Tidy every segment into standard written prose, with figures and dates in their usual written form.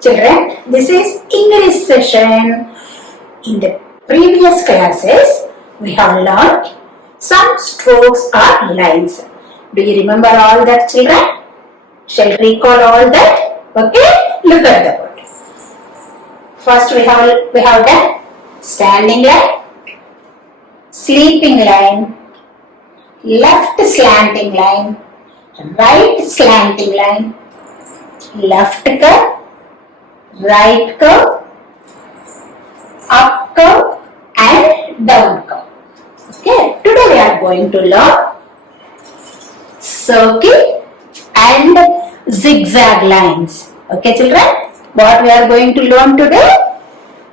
Children, this is English session. In the previous classes, we have learned some strokes or lines. Do you remember all that, children? Shall we recall all that? Okay, look at the board. First we have done standing line, sleeping line, left slanting line, right slanting line, left curve, right curve, up curve and down curve. Okay, today we are going to learn circle and zigzag lines. Okay, children, what we are going to learn today?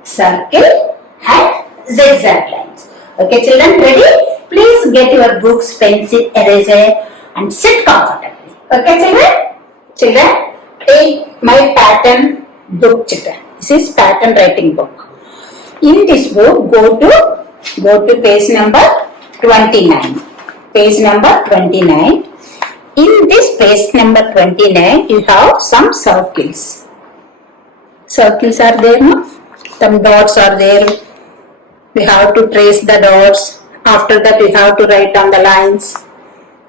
Circle and zigzag lines. Okay, children, ready? Please get your books, pencil, eraser and sit comfortably. Okay, children? Children, take my pattern book, children. This is pattern writing book. In this book, go to page number 29. Page number 29. In this page number 29, you have some circles. Circles are there, no? Some dots are there. We have to trace the dots. After that, we have to write on the lines.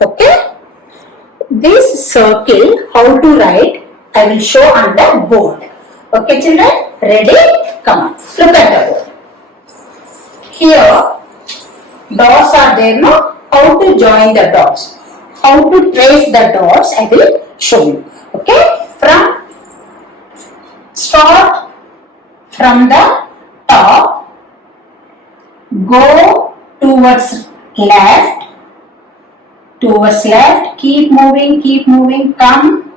Okay? This circle, how to write, I will show on the board. Okay, children? Ready? Come on. Look at the board. Here, dots are there, no? How to join the dots? How to trace the dots, I will show you. Okay? Start from the top, go towards left, keep moving, come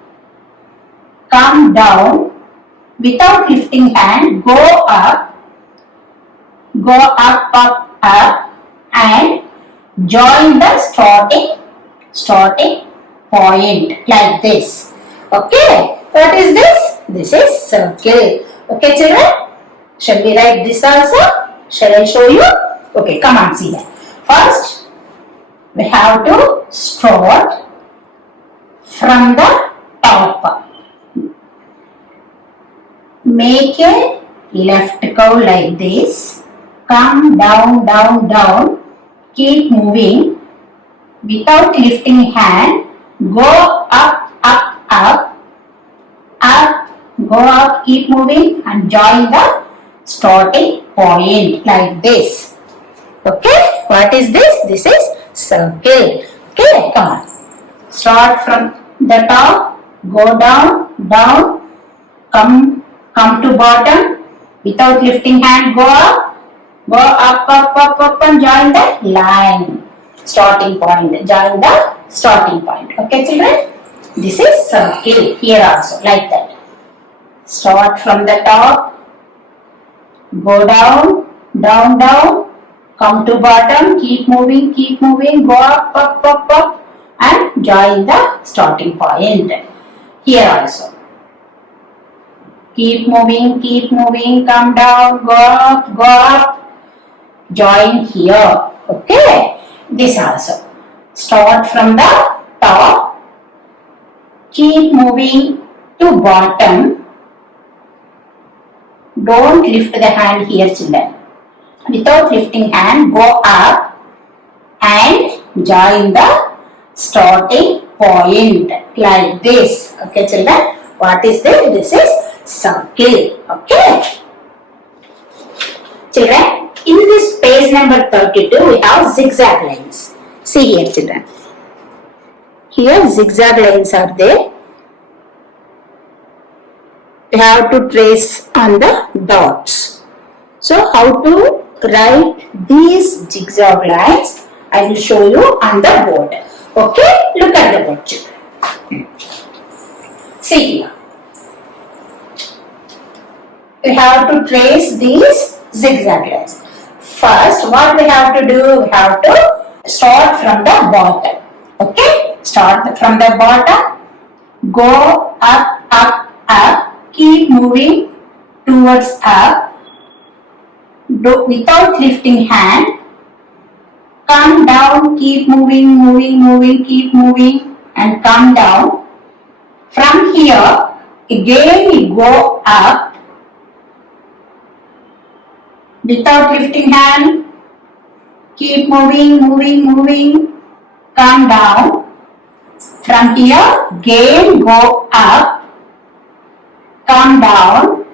down, without lifting hand, go up, and join the starting point like this. Okay, what is this? This is circle. Okay, children, shall we write this also? Shall I show you? Okay, come on, see that. First, we have to start from the top. Make a left curve like this. Come down. Keep moving. Without lifting hand, go up, go up, keep moving and join the starting point like this. Okay, what is this? This is circle. Okay, come on. Start from the top, go down, come to bottom. Without lifting hand, go up and join the line. Starting point, join the starting point. Okay, children? This is circle here also, like that. Start from the top, go down, come to bottom, keep moving, go up, and join the starting point. Here also. Keep moving, come down, go up, join here. Okay? This also. Start from the top, keep moving to bottom. Don't lift the hand here, children. Without lifting hand, go up and join the starting point like this. Okay, children? What is this? This is circle. Okay? Children, in this page number 32, we have zigzag lines. See here, children. Here, zigzag lines are there. We have to trace on the dots. So, how to write these zigzag lines, I will show you on the board. Okay, look at the board, children. See here. We have to trace these zigzag lines. First, what we have to do? We have to start from the bottom. Okay, start from the bottom, go up, keep moving towards up, without lifting hand, come down, keep moving, keep moving and come down. From here, Again we go up without lifting hand. Keep moving, moving, moving. Come down. From here, again go up. Come down.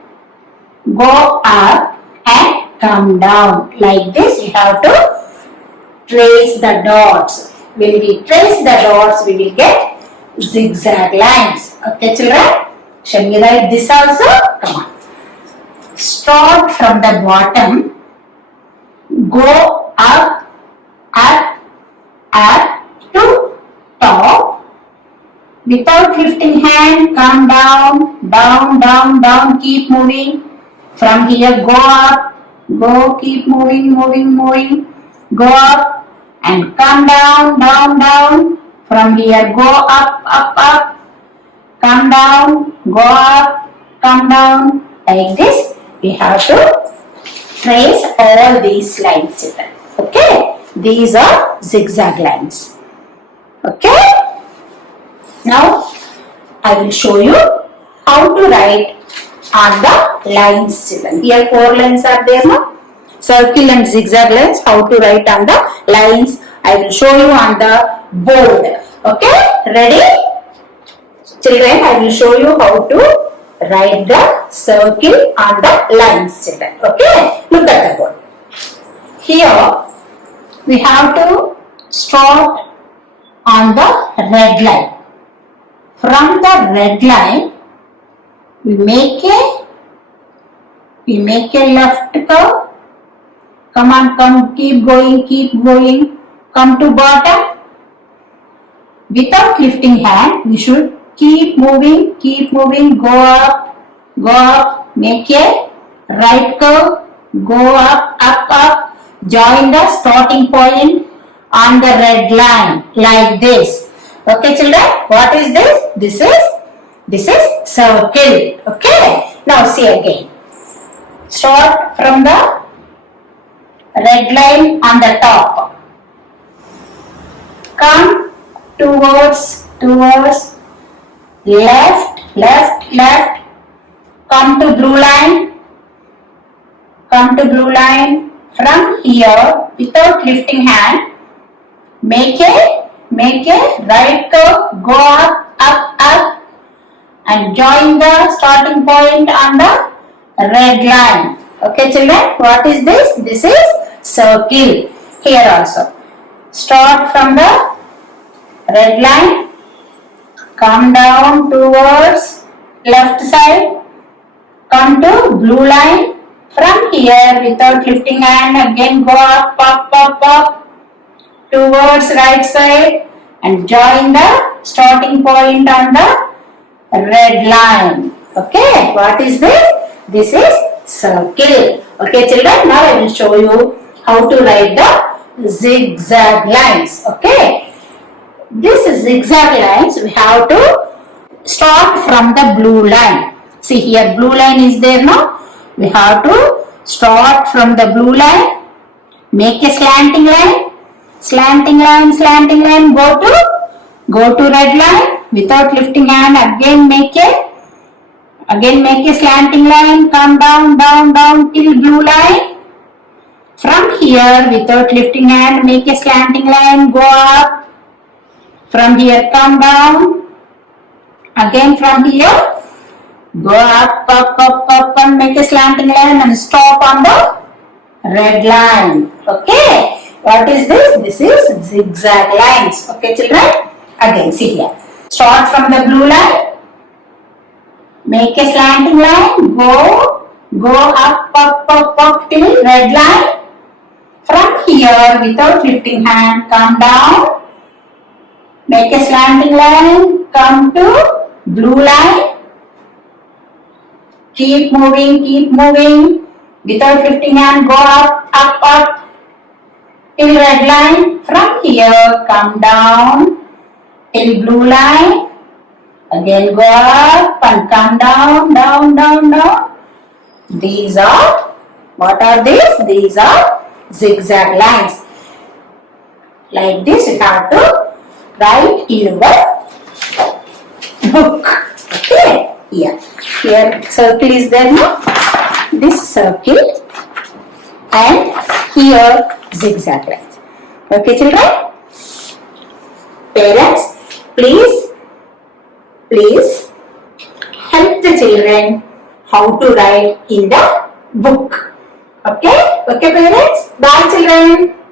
Go up and come down. Like this, you have to trace the dots. When we trace the dots, we will get zigzag lines. Okay, children? Shall we write this also? Come on. Start from the bottom. Go up, up, up to top. Without lifting hand, come down, down, down, down. Keep moving. From here, go up. Go, keep moving, moving, moving. Go up and come down, down, down. From here, go up, up, up. Come down, go up, come down. Like this, we have to trace all these lines, children. Okay, these are zigzag lines. Okay, now I will show you how to write on the lines, children. Here 4 lines are there now. Circle and zigzag lines. How to write on the lines? I will show you on the board. Okay, ready? Children, I will show you how to write the circle on the lines, children. Okay, look at the board. Here, we have to start on the red line. From the red line, we make a left curve. Come on, come, keep going. Come to bottom. Without lifting hand, we should keep moving, go up, make a right curve, go up, up, up, join the starting point on the red line, like this. Okay, children, what is this? This is circle. Okay, now see again. Start from the red line on the top. Come towards left, come to blue line, from here without lifting hand, make a right curve, go up and join the starting point on the red line. Okay, children, what is this? This is circle. Here also, start from the red line, come down towards left side, come to blue line. From here without lifting hand, again go up towards right side and join the starting point on the red line. Okay, what is this? This is circle. Okay, children, now I will show you how to write the zigzag lines. Okay, this zigzag lines we have to start from the blue line. See here, blue line is there now. We have to start from the blue line, make a slanting line, go to red line without lifting hand. Again make a slanting line, come down till blue line. From here without lifting hand, make a slanting line, go up. From here come down. Again from here, go up and make a slanting line and stop on the red line. Okay, what is this? This is zigzag lines. Okay, children, again see here. Start from the blue line, make a slanting line, go up till red line. From here without lifting hand, come down, make a slanting line, come to blue line. Keep moving without lifting hand, go up till red line. From here come down till blue line. Again go up and come down. These are, what are these? These are zigzag lines. Like this you have to write in your book. Okay, here. Here circle is there now. This circle and here zigzag lines. Okay children? Parents, please help the children how to write in the book. Okay? Okay parents? Bye children.